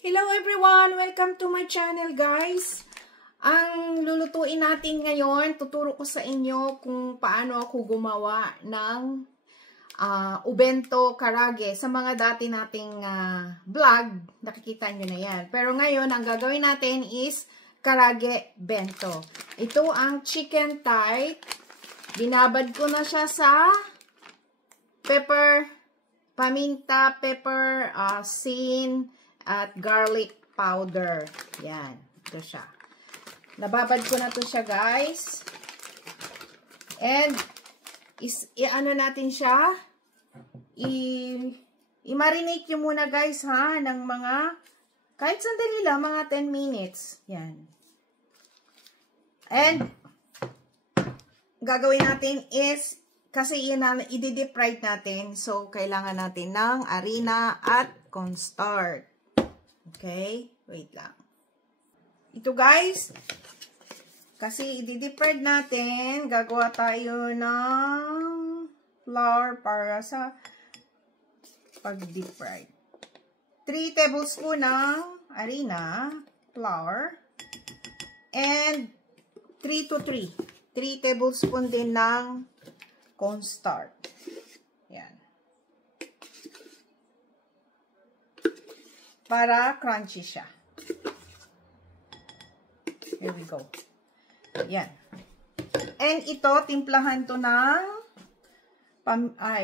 Hello everyone! Welcome to my channel guys! Ang lulutuin natin ngayon, tuturo ko sa inyo kung paano ako gumawa ng ubento karage. Sa mga dati nating vlog, nakikita nyo na yan. Pero ngayon, ang gagawin natin is karage bento. Ito ang chicken thigh. Binabad ko na siya sa pepper, paminta, pepper, sin, at garlic powder. Yan. Ito siya. Nababad ko na to siya, guys. And, i-ano natin siya. I-marinate nyo muna, guys, ha, ng mga, kahit sandali lang, mga 10 minutes. Yan. And, gagawin natin is, kasi i-deep fry natin, so, kailangan natin ng harina at cornstarch. Okay? Wait lang. Ito guys, kasi i-deep fry natin, gagawa tayo ng flour para sa pag-deep fry. 3 tablespoon ng harina, flour, and 3 to 3. 3 tablespoon din ng cornstarch. Yan. Para crunchy siya. Here we go. Yan. And ito, timplahan to ng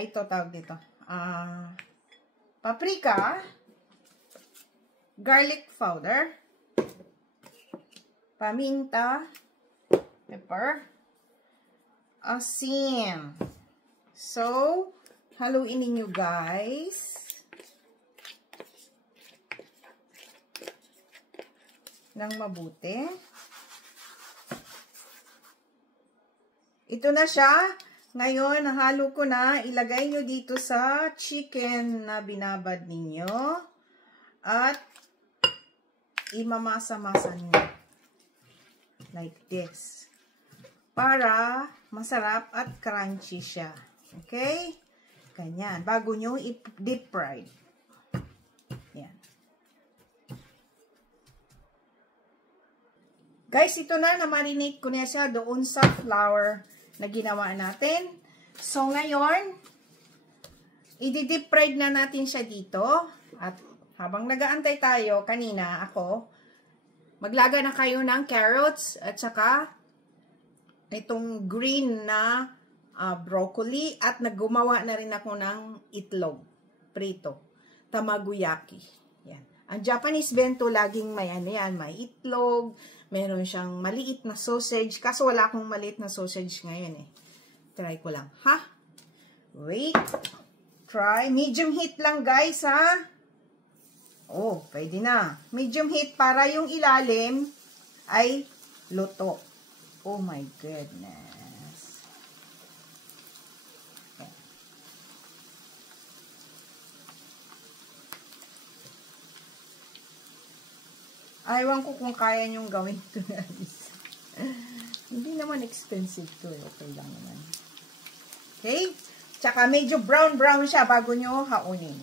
ito tawag dito. Paprika, garlic powder, paminta, pepper, asin. So, haluin ninyo guys. Nang mabuti. Ito na siya. Ngayon, nahalo ko na. Ilagay nyo dito sa chicken na binabad ninyo. At imamasa-masa nyo. Like this. Para masarap at crunchy siya. Okay? Ganyan. Bago nyo i-deep fry. Yan. Guys, ito na, na-marinate ko na siya doon sa flour na ginawa natin. So, ngayon, i-deep fried na natin siya dito. At habang nag-aantay tayo, kanina ako, maglaga na kayo ng carrots at saka itong green na broccoli at naggumawa na rin ako ng itlog, prito, tamagoyaki. Yan. Ang Japanese bento, laging may ano yan, may itlog, meron siyang maliit na sausage. Kaso wala akong maliit na sausage ngayon eh. Try ko lang. Ha? Wait. Try. Medium heat lang guys ha. Oh, pwede na. Medium heat para yung ilalim ay luto. Oh my goodness. Okay. Aywan ko kung kaya nyong gawin ito guys. Hindi naman expensive to eh. Okay lang naman. Okay? Tsaka medyo brown siya bago nyo haunin.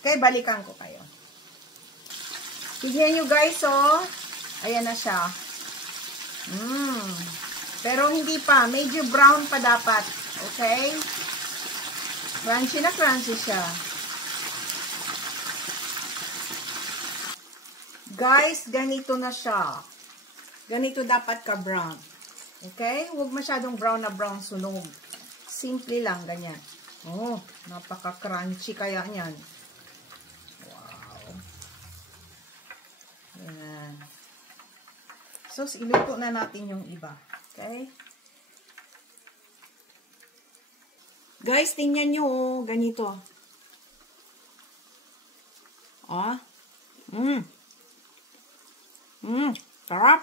Okay, balikan ko kayo. Tignan nyo guys, oh. Ayan na siya. Pero hindi pa. Medyo brown pa dapat. Okay? Crunchy na crunchy siya. Guys, ganito na siya. Ganito dapat ka-brown. Okay? Huwag masyadong brown na brown sunog. Simple lang, ganyan. Oh, napaka-crunchy kaya niyan. Wow. Yan. So, iluto na natin yung iba. Okay? Guys, tingnan nyo, oh. Ganito. Oh. Sarap.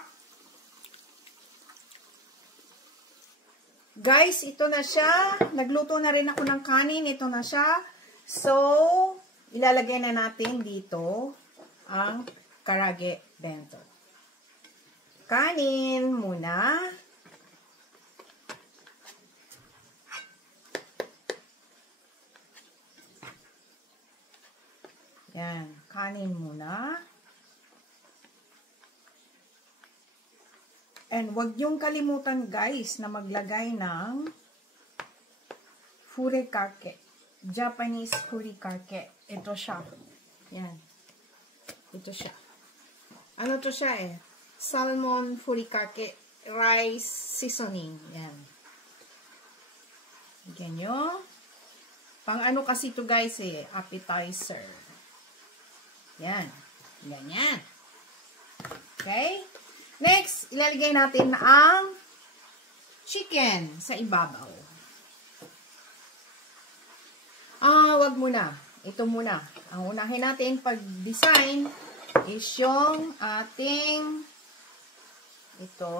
Guys, ito na siya. Nagluto na rin ako ng kanin. Ito na siya. So, ilalagay na natin dito ang karage bento. Kanin muna. Yan, kanin muna. And wag yung kalimutan guys na maglagay ng furikake. Japanese furikake. Ito siya. Yan. Ito siya. Ano to siya eh? Salmon furikake rice seasoning. Yan. Lagyan nyo. Pang ano kasi to guys eh? Appetizer. Yan. Ganyan. Okay? Next, ilalagay natin ang chicken sa ibabaw. Wag muna. Ito muna. Ang unahin natin pag-design is yung ating ito.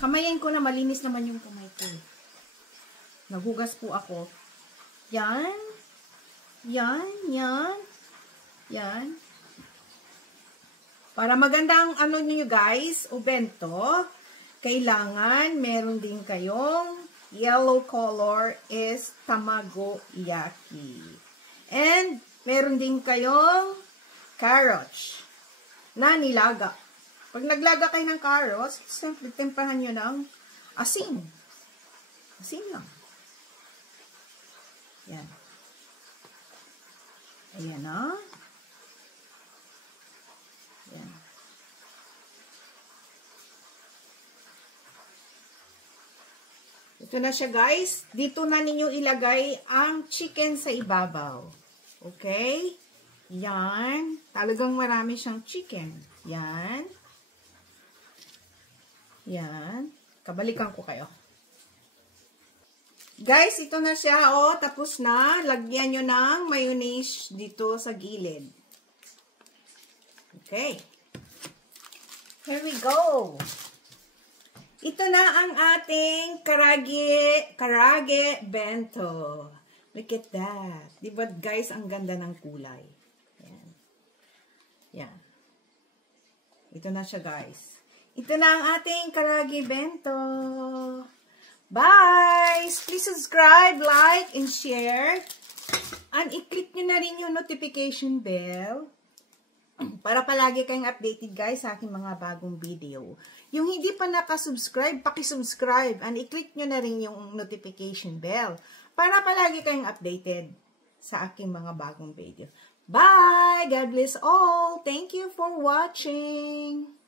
Kamayin ko na malinis naman yung kamay ko. Naghugas po ako. Yan. Yan. Yan. Yan. Para maganda ang ano nyo guys, o bento, kailangan meron din kayong yellow color is tamagoyaki. And meron din kayong carrots na nilaga. Pag naglaga kayo ng carrots, simple tempahan nyo ng asin. Asin lang. Yan. Ayan na. Yan. Ito na siya guys. Dito na ninyo ilagay ang chicken sa ibabaw. Okay? Yan. Talagang marami siyang chicken. Yan. Yan. Kabalikan ko kayo. Guys, ito na siya. Oh, tapos na. Lagyan nyo ng mayonnaise dito sa gilid. Okay. Here we go. Ito na ang ating karage bento. Look at that. Diba guys, ang ganda ng kulay. Yan. Yan. Ito na siya guys. Ito na ang ating karage bento. Bye! Please subscribe, like, and share. And i-click nyo na rin yung notification bell para palagi kayong updated guys sa aking mga bagong video. Yung hindi pa nakasubscribe, pakisubscribe and i-click nyo na rin yung notification bell para palagi kayong updated sa aking mga bagong video. Bye! God bless all! Thank you for watching!